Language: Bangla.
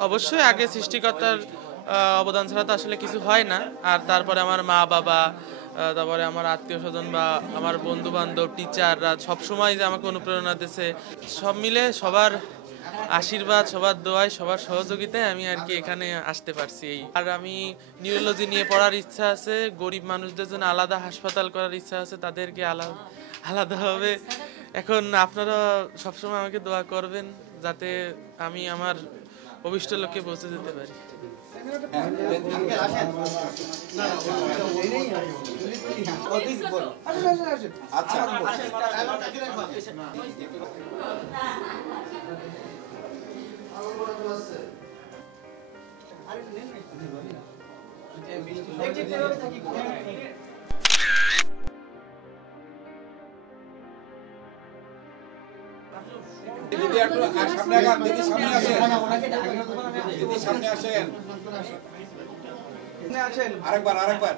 অবশ্যই আগে সৃষ্টিকর্তার অবদান ছাড়া তো আসলে কিছু হয় না। আর তারপরে আমার মা-বাবা, তারপরে আমার আত্মীয়স্বজন বা আমার বন্ধু-বান্ধব, টিচাররা সবসময় যে আমাকে অনুপ্রেরণা দিছে। সব মিলে সবার আশীর্বাদ, সবার দোয়ায়, সবার সহযোগিতায় আমি আরকি এখানে আসতে পারছি। আর আমি নিউরোলজি নিয়ে পড়ার ইচ্ছা আছে। গরিব মানুষদের জন্য আলাদা হাসপাতাল করার ইচ্ছা আছে। তাদেরকে আলাদাভাবে এখন আপনারা সবসময় আমাকে দোয়া করবেন যাতে আমি আমার অভিষ্ট লক্ষ্যে পৌঁছে যেতে পারি। আচ্ছা দিদি একটু সামনে আগান, দিদি সামনে আসেন, দিদি সামনে আসেন, আরেকবার